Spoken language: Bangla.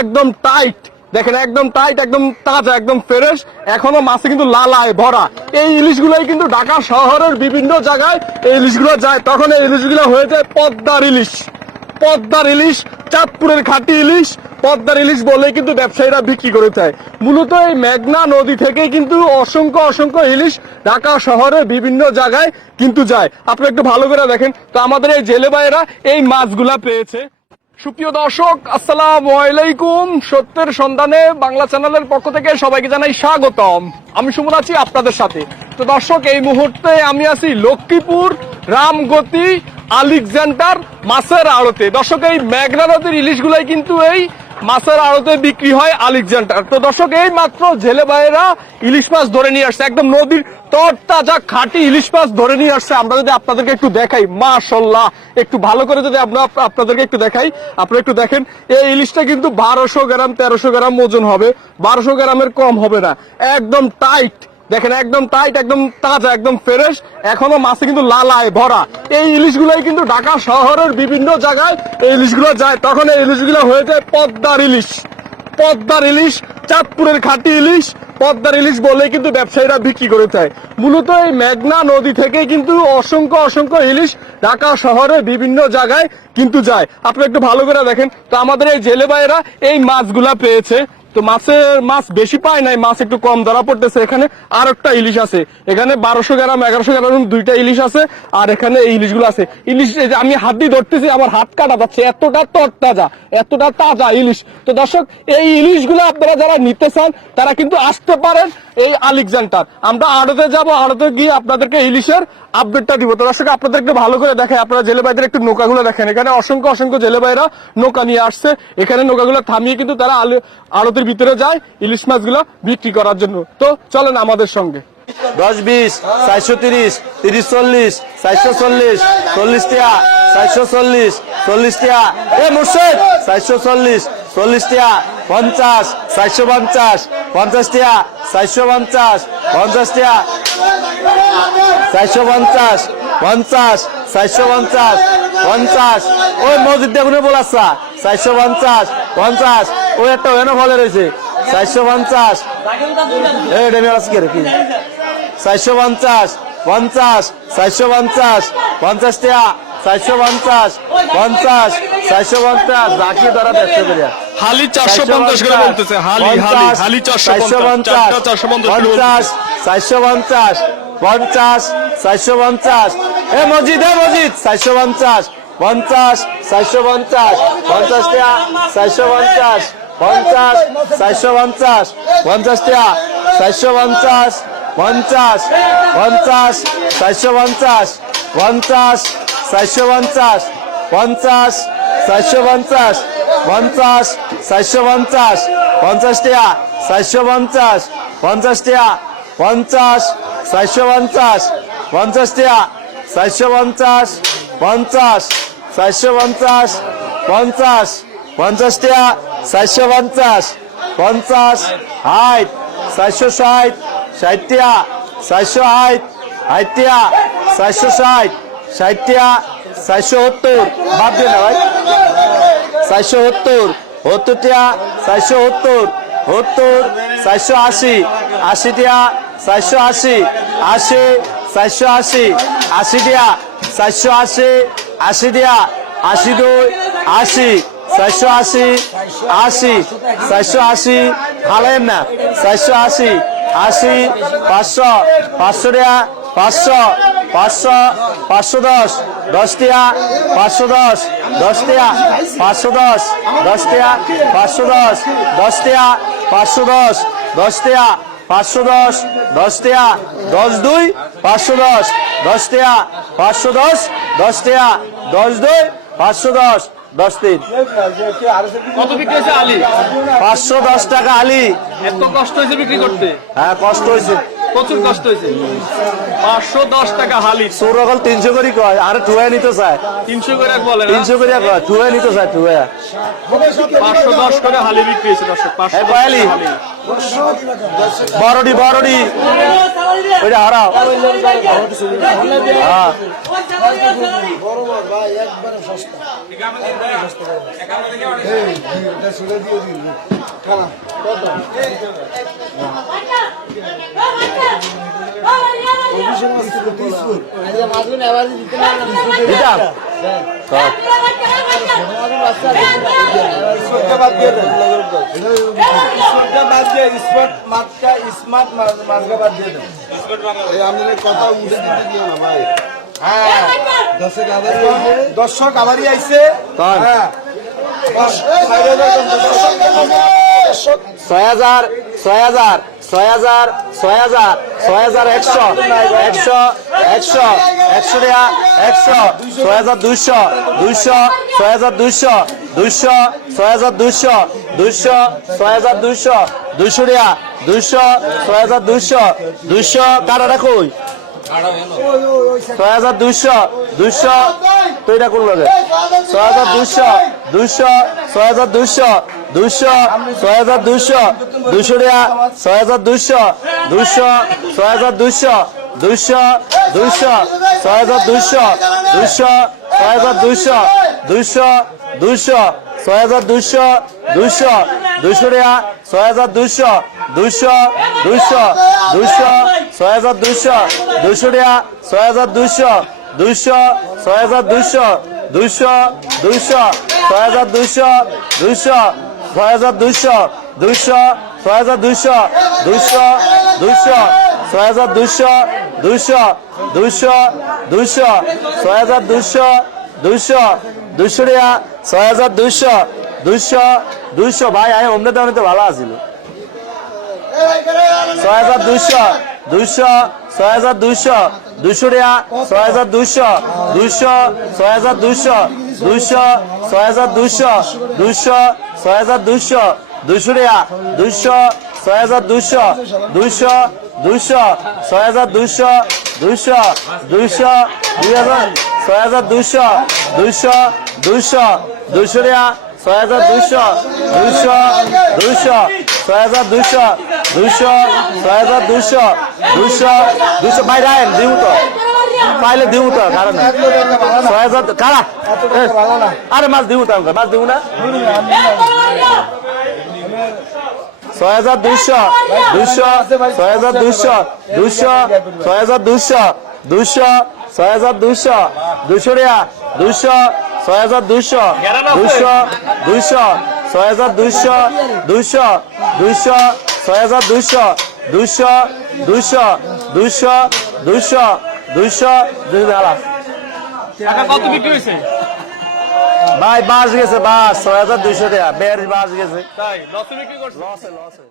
একদম টাইট দেখেন, একদম টাইট একদম তাজা, একদম ফ্রেশ এখনও মাছে কিন্তু লালায় ভরা। এই ইলিশগুলোই কিন্তু ঢাকা শহরের বিভিন্ন জায়গায় এই ইলিশগুলো যায়। তখন এই ইলিশগুলো হয়ে যায় পদ্মার ইলিশ। পদ্মার ইলিশ, চাঁদপুরের খাঁটি ইলিশ। পদ্মার ইলিশ বলেই কিন্তু ব্যবসায়ীরা বিক্রি করে চায় মূলত এই মেঘনা নদী থেকে কিন্তু অসংখ্য অসংখ্য ইলিশ ঢাকা শহরে বিভিন্ন জায়গায় কিন্তু যায়। আপনি একটু ভালো করে দেখেন। তো আমাদের এই জেলে ভাইয়েরা এই মাছগুলা পেয়েছে। সুপ্রিয় দর্শক, আসসালাম আলাইকুম। সত্যের সন্ধানে বাংলা চ্যানেলের পক্ষ থেকে সবাইকে জানাই স্বাগতম। আমি সুমন আছি আপনাদের সাথে। তো দর্শক, এই মুহূর্তে আমি আছি লক্ষ্মীপুর, রামগতি আলেকজান্ডার মাছের আড়তে। দর্শক, এই মেঘনা নদীর ইলিশগুলাই কিন্তু এই মাছের আড়তে বিক্রি হয় আলেকজান্ডার। তো দর্শক, এই মাত্র জেলে ভাইয়েরা ইলিশ মাছ ধরে নিয়ে আসছে। একদম নদীর তরতাজা খাঁটি ইলিশ মাছ ধরে নিয়ে আসছে। আমরা যদি আপনাদেরকে একটু দেখাই মাশাল্লাহ একটু ভালো করে যদি আমরা আপনাদেরকে একটু দেখাই। আপনারা একটু দেখেন, এই ইলিশটা কিন্তু বারোশো গ্রাম, তেরোশো গ্রাম ওজন হবে। বারোশো গ্রামের কম হবে না। একদম টাইট দেখেন একদম টাইট একদম তাজা, একদম ফ্রেশ এখনও মাছে কিন্তু লালায় ভরা। এই ইলিশগুলোই কিন্তু ঢাকা শহরের বিভিন্ন জায়গায় এই ইলিশগুলো যায়। তখন এই ইলিশগুলো হয়ে যায় পদ্মার ইলিশ। পদ্মার ইলিশ, চাঁদপুরের খাঁটি ইলিশ। পদ্মার ইলিশ বলেই কিন্তু ব্যবসায়ীরা বিক্রি করে চায় মূলত এই মেঘনা নদী থেকে কিন্তু অসংখ্য অসংখ্য ইলিশ ঢাকা শহরে বিভিন্ন জায়গায় কিন্তু যায়। আপনি একটু ভালো করে দেখেন। তো আমাদের এই জেলে ভাইয়েরা এই মাছগুলা পেয়েছে। তো মাছের মাছ বেশি পায় নাই, মাছ একটু কম ধরা পড়তেছে। এখানে আর একটা ইলিশ আছে। এখানে বারোশো গ্রাম, এগারোশো গ্রাম দুইটা ইলিশ আছে, আর এখানে এই ইলিশগুলো আছে। ইলিশ আমি হাত দিয়ে ধরতেছি, আমার হাত কাটা যাচ্ছে। এতটা তরতাজা, এতটা তাজা ইলিশ। তো দর্শক, এই ইলিশগুলো আপনারা যারা নিতে চান, তারা কিন্তু আসতে পারেন এই আলেকজান্ডার। আমরা আড়তে যাব, আড়তে গিয়ে আপনাদেরকে ইলিশের আপডেটটা দিব। তো দর্শক, আপনাদেরকে ভালো করে দেখেন আপনারা জেলে ভাইদের একটু নৌকাগুলো দেখেন। এখানে অসংখ্য অসংখ্য জেলে ভাইরা নৌকা নিয়ে আসছে। এখানে নৌকাগুলো থামিয়ে কিন্তু তারা আলু আড়তের ভিতরে যায় ইলিশ মাছগুলো বিক্রি করার জন্য। তো চলেন আমাদের সঙ্গে। দশ বিশ, চারশো তিরিশ তিরিশ চল্লিশ, চারশো চল্লিশ চল্লিশ টিয়া, চারশো চল্লিশ চল্লিশ টিয়া। এ মুর্শেদ! চারশো চল্লিশ চল্লিশ টিয়া, পঞ্চাশ, চারশো পঞ্চাশ পঞ্চাশ টিয়া, চারশো পঞ্চাশ পঞ্চাশ টিয়া। চারশো পঞ্চাশ পঞ্চাশ, চারশো পঞ্চাশ পঞ্চাশ। ওই মসজিদ দেখুন বলাচ্ছা চারশো পঞ্চাশ পঞ্চাশ। ওই একটা ওখানে ফলে রয়েছে চারশো পঞ্চাশ এই ডেমি আজকে কি চারশো পঞ্চাশ পঞ্চাশ চারশো পঞ্চাশ পঞ্চাশ টাকা চারশো পঞ্চাশ পঞ্চাশ চারশো পঞ্চাশ বাকি ধরা দেখতে পেরে হালি চারশো পঞ্চাশ করে বলতেছে হালি হালি হালি চারশো পঞ্চাশ চারশো। পঞ্চাশ চারশো পঞ্চাশ পঞ্চাশ চারশো পঞ্চাশ এ মসজিদ এ মসজিদ চারশো পঞ্চাশ পঞ্চাশ চারশো পঞ্চাশ পঞ্চাশ টাকা চারশো পঞ্চাশ পঞ্চাশ চারশো পঞ্চাশ পঞ্চাশ টাকা চারশো পঞ্চাশ পঞ্চাশ পঞ্চাশ চারশো পঞ্চাশ পঞ্চাশ চারশো পঞ্চাশ পঞ্চাশ চারশো পঞ্চাশ পঞ্চাশ চারশো পঞ্চাশ পঞ্চাশ টাকা চারশো পঞ্চাশ পঞ্চাশ টাকা পঞ্চাশ চারশো পঞ্চাশ পঞ্চাশ টাকা চারশো পঞ্চাশ পঞ্চাশ চারশো পঞ্চাশ পঞ্চাশ পঞ্চাশ চারশো পঞ্চাশ পঞ্চাশ, ষাট, চারশো ষাট ষাট টাকা চারশো ষাট ষাট টাকা চারশো ষাট ষাট টাকা চারশো সত্তর। বাদ দিয়ে না ভাই। চারশো সত্তর সত্তর টাকা চারশো সত্তর সত্তর, চারশো আশি আশি টাকা চারশো আশি আশি, চারশো আশি আশি টাকা চারশো আশি আশি টাকা আশি দুই আশি। চারশো আশি আশি, চারশো আশি হালাইম না, চারশো আশি আশি, পাঁচশো পাঁচশো টাকা পাঁচশো পাঁচশো পাঁচশো দশ দশ টাকা পাঁচশো দশ দশ টাকা পাঁচশো দশ দশ টাকা পাঁচশো দশ দশ টাকা পাঁচশো দশ দশ টাকা পাঁচশো দশ দশ টাকা দশ দুই, পাঁচশো দশ দশ টাকা পাঁচশো দশ দশ টাকা দশ দুই, পাঁচশো দশ দশ তিন কত বিক্রি হয়েছে আলি? পাঁচশো দশ টাকা আলি। এত কষ্ট হয়েছে বিক্রি করতে? হ্যাঁ কষ্ট হয়েছে। প্রচুর কষ্ট হয়েছে। পাঁচশো দশ টাকা হালি। সৌরকল তিনশো করে কয়? আর টুয়ে নিতে চায়। তিনশো করে বলে তিনশো করে কয় টুয়ে নিতে চায় টুয়ে পাঁচশো দশ করে হালি বিক্রি হয়েছে দর্শক। পাঁচশো কয়ালি বড়ডি বড়ডি ওইটা হারাও। হ্যাঁ। দিতাম দিতে দিও না ভাই দর্শক আবারই কর। ছয় হাজার ছয় ছয় ছয় ছয় ছয় ছয় ছয় ছয় ছয় কাটাটা কই ছয় হাজার দুইশো দুইশো তো এটা কোন লাগে ছয় হাজার দুইশো দুইশো ছয় হাজার দুইশো দুইশো ছয় হাজার দুইশো দুইশো টাকা ছয় হাজার দুইশো দুইশো ছয় হাজার দুইশো দুইশো দুইশো ছয় হাজার দুইশো দুইশো ছয় হাজার দুইশো দুইশো দুইশো ছয় হাজার দুইশো দুইশো দুইশো টাকা ছয় হাজার দুইশো দুইশো দুইশো দুইশো ছয় হাজার দুইশো দুইশো টাকা ছয় হাজার দুইশো দুইশো ছয় হাজার দুইশো দুইশো দুইশো ছয় হাজার দুইশো দুইশো ছয় হাজার দুইশো দুইশো ছয় হাজার দুইশো দুইশো দুইশো ছয় হাজার দুইশো দুইশো ছয় হাজার দুইশো দুইশো দুইশো দুইশো ভাই আমি অমনে দামে ভালো আছিল ছয় হাজার দুইশো দুইশো ছয় হাজার দুইশো দুইশো টাকা ছয় হাজার দুইশো দুইশো ছয় হাজার দুইশো দুইশো ছয় হাজার দুইশো দুইশো ছয় হাজার দুইশো দুইশো টাকা দুইশো ছয় হাজার দুইশো দুইশো দুইশো ছয় হাজার দুইশো দুইশো দুইশো দুই হাজার ছয় হাজার দুইশো দুইশো দুইশো দুইশো টাকা ছয় হাজার দুইশো দুইশো দুইশো, ছয় হাজার দুইশো দুইশো, ছয় হাজার দুইশো দুইশো দুইশো। ভাই রায়ন দিউ তো। পাইলে দিউ তো, কারণ ছয় হাজার, কারা? আরে মাছ দিউ তো, মাছ দিউ না? ছয় হাজার দুইশো দুইশো, ছয় হাজার দুইশো দুইশো, ছয় হাজার দুইশো দুইশো, ছয় হাজার দুইশো দুইশো রিয়া, দুইশো ছয় হাজার দুইশো দুইশো দুইশো ছয় হাজার দুইশো দুইশো দুইশো ছয় হাজার দুইশো দুইশো দুইশো দুইশো দুইশো দুইশো দুই হালা টাকা কত বিক্রি হয়েছে? ভাই বাস গেছে বাস ছয় হাজার দুইশো টাকা। বের বাস গেছে। তাই লসে বিক্রি করছে? লসে লসে।